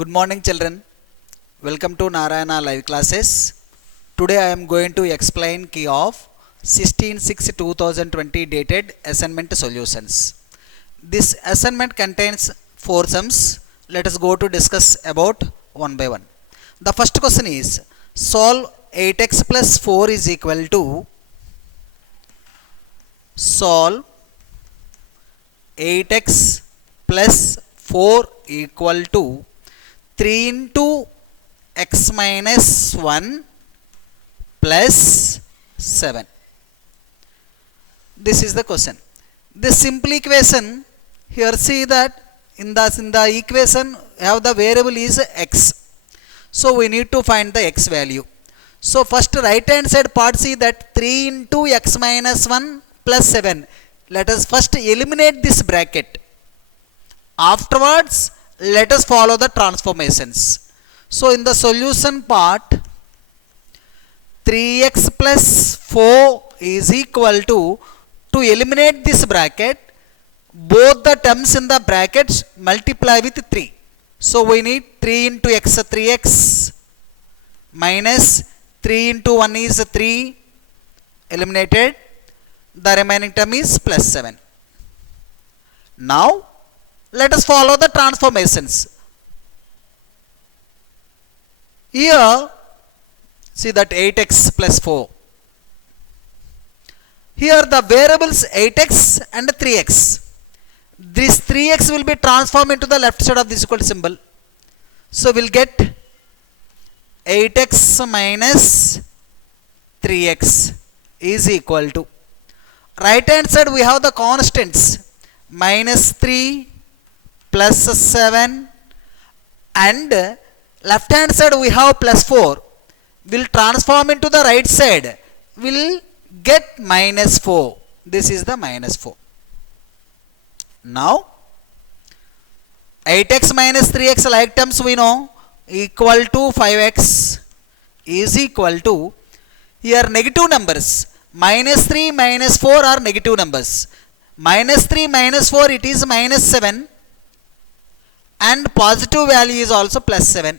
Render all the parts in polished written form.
Good morning, children. Welcome to Narayana live classes. Today I am going to explain key of 16/6/2020 dated assignment solutions. This assignment contains 4 sums. Let us go to discuss about one by one. The first question is solve 8x plus 4 is equal to solve 8x plus 4 equal to 3 into x minus 1 plus 7. This is the question. This simple equation, here see that in the equation have the variable is x. So we need to find the x value. So first right hand side part, see that 3 into x minus 1 plus 7. Let us first eliminate this bracket. Afterwards, let us follow the transformations. So in the solution part, 3x plus 4 is equal to eliminate this bracket, both the terms in the brackets multiply with 3. So we need 3 into x, 3x, minus 3 into 1 is 3, eliminated. The remaining term is plus 7. Now, let us follow the transformations. Here, see that 8x plus 4. Here the variables 8x and 3x. This 3x will be transformed into the left side of this equal symbol. So we'll get 8x minus 3x is equal to. Right hand side we have the constants. Minus 3 plus 7 and left hand side we have plus 4. Will transform into the right side. Will get minus 4. This is the minus 4. Now 8x minus 3x like terms we know equal to 5x is equal to, here negative numbers minus 3 minus 4 are negative numbers. Minus 3 minus 4 it is minus 7 and positive value is also plus 7.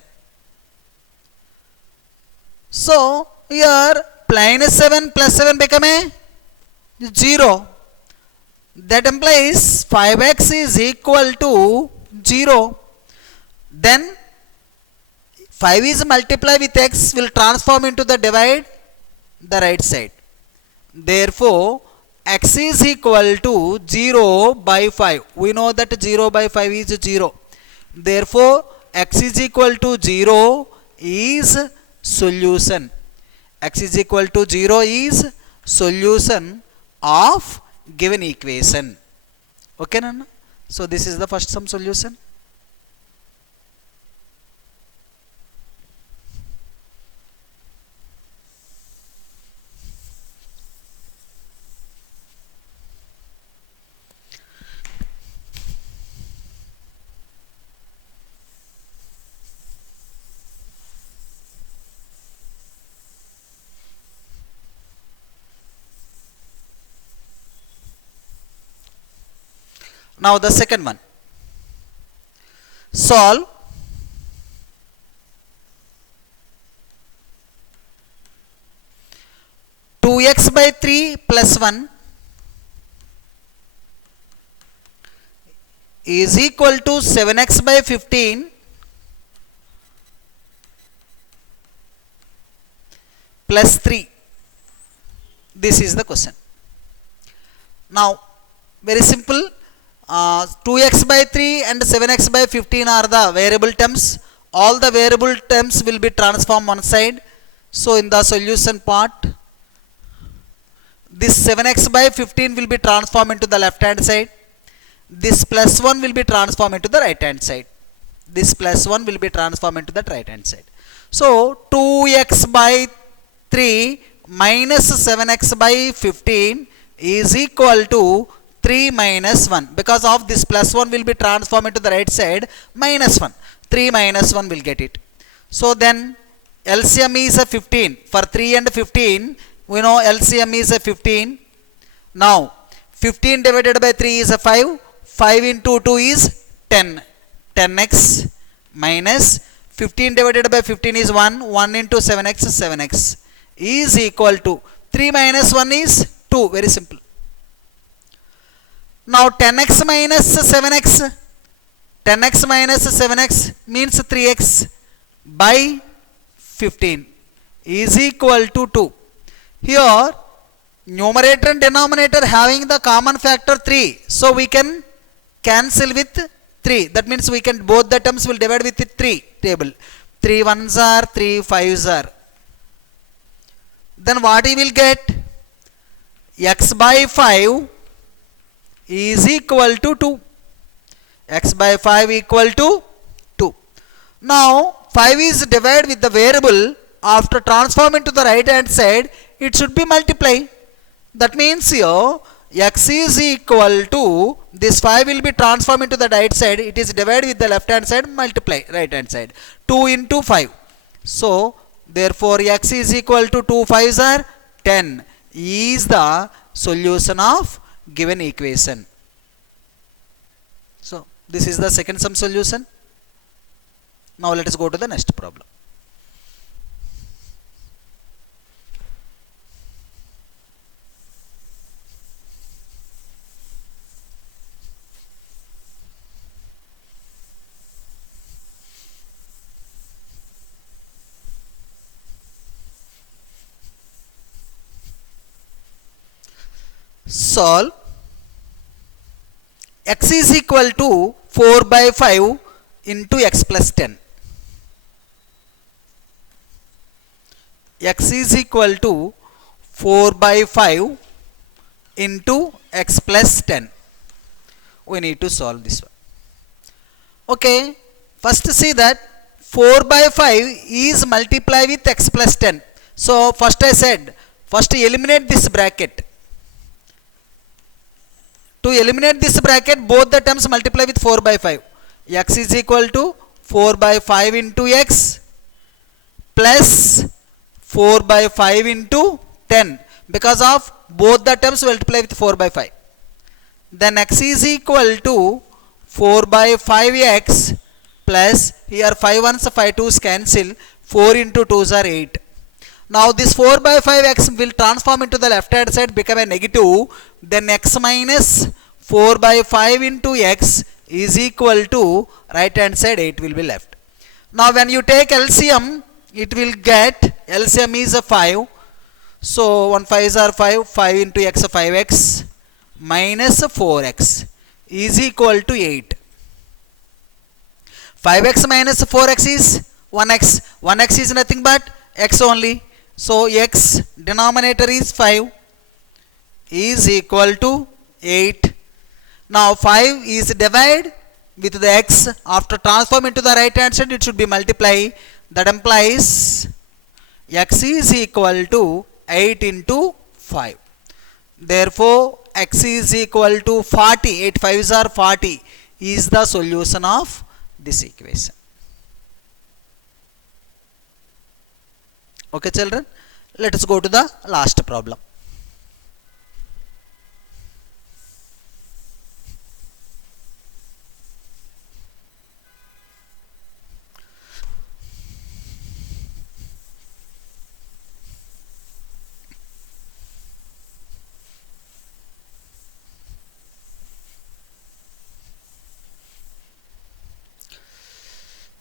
So here minus 7 plus 7 become a 0. That implies 5x is equal to 0. Then 5 is multiplied with x will transform into the divide the right side. Therefore x is equal to 0 by 5. We know that 0 by 5 is 0. Therefore x is equal to 0 is solution. X is equal to 0 is solution of given equation. Okay, Nana? So this is the first sum solution. Now the second one. Solve two x by 3 plus 1 is equal to 7x by 15 plus 3. This is the question. Now very simple. 2x by 3 and 7x by 15 are the variable terms. All the variable terms will be transformed one side. So in the solution part, this 7x by 15 will be transformed into the left hand side. This plus 1 will be transformed into the right hand side. This plus 1 will be transformed into the right hand side. So 2x by 3 minus 7x by 15 is equal to 3 minus 1. Because of this plus 1 will be transformed into the right side, minus 1. 3 minus 1 will get it. So then LCM is a 15. For 3 and 15, we know LCM is a 15. Now 15 divided by 3 is a 5. 5 into 2 is 10. 10x minus 15 divided by 15 is 1, 1 into 7x is 7x is equal to 3 minus 1 is 2, very simple. Now 10x minus 7x, 10x minus 7x means 3x by 15 is equal to 2. Here numerator and denominator having the common factor 3, so we can cancel with 3. That means we can, both the terms will divide with 3 table. 3 ones are 3 5s are. Then what we will get? X by 5 is equal to 2. X by 5 equal to 2. Now 5 is divided with the variable. After transform into the right hand side, it should be multiply. That means here x is equal to, this 5 will be transformed into the right side, it is divided with the left hand side, multiply right hand side, 2 into 5. So therefore x is equal to 2 5s are 10 is the solution of given equation. So this is the second sum solution. Now let us go to the next problem. Solve x is equal to 4 by 5 into x plus 10. X is equal to 4 by 5 into x plus 10. We need to solve this one. Okay, first see that 4 by 5 is multiply with x plus 10. So first I said, first eliminate this bracket. To eliminate this bracket, both the terms multiply with 4 by 5. X is equal to 4 by 5 into x plus 4 by 5 into 10. Because of both the terms multiply with 4 by 5. Then x is equal to 4 by 5x plus, here 5 ones 5 2's cancel, 4 into 2's are 8. Now this 4 by 5x will transform into the left hand side, become a negative. Then x minus 4 by 5 into x is equal to right hand side 8 will be left. Now when you take LCM, it will get, LCM is a 5. So 1 5s are 5, 5 into x 5x minus 4x is equal to 8. 5x minus 4x is 1x. 1x is nothing but x only. So x denominator is 5 is equal to 8. Now 5 is divided with the x. After transform into the right hand side, it should be multiply. That implies x is equal to 8 into 5. Therefore x is equal to 40. 8 5s are 40 is the solution of this equation. Okay children, let us go to the last problem.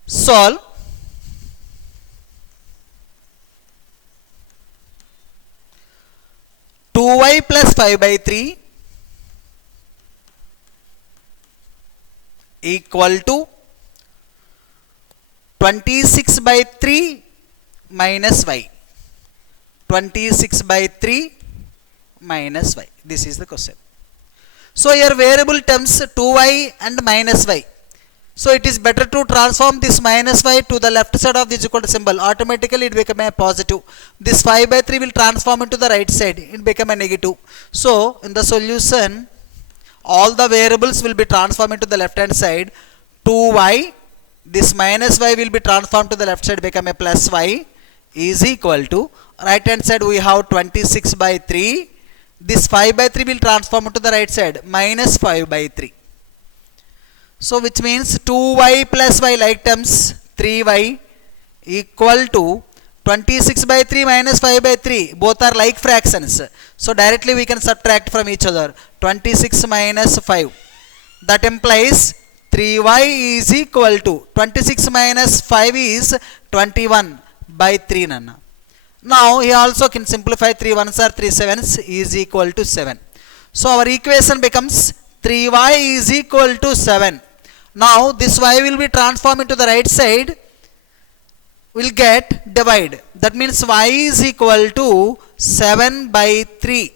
Solve two y plus 5 by 3 equal to 26 by 3 minus y. 26 by 3 minus y. This is the question. So here variable terms 2y and minus y. So it is better to transform this minus y to the left side of this equal to symbol. Automatically it become a positive. This 5 by 3 will transform into the right side. It become a negative. So in the solution, all the variables will be transformed into the left hand side. 2y, this minus y will be transformed to the left side, become a plus y is equal to, right hand side we have 26 by 3. This 5 by 3 will transform into the right side, minus 5 by 3. So which means 2y plus y like terms 3y equal to 26 by 3 minus 5 by 3, both are like fractions, so directly we can subtract from each other. 26 minus 5, that implies 3y is equal to 26 minus 5 is 21 by 3 nana. Now he also can simplify 3 ones are 3 sevens is equal to 7. So our equation becomes 3y is equal to 7. Now this y will be transformed into the right side, will get divide, that means y is equal to 7 by 3.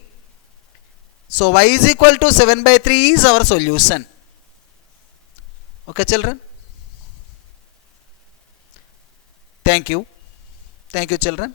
So y is equal to 7 by 3 is our solution. Okay children, thank you children.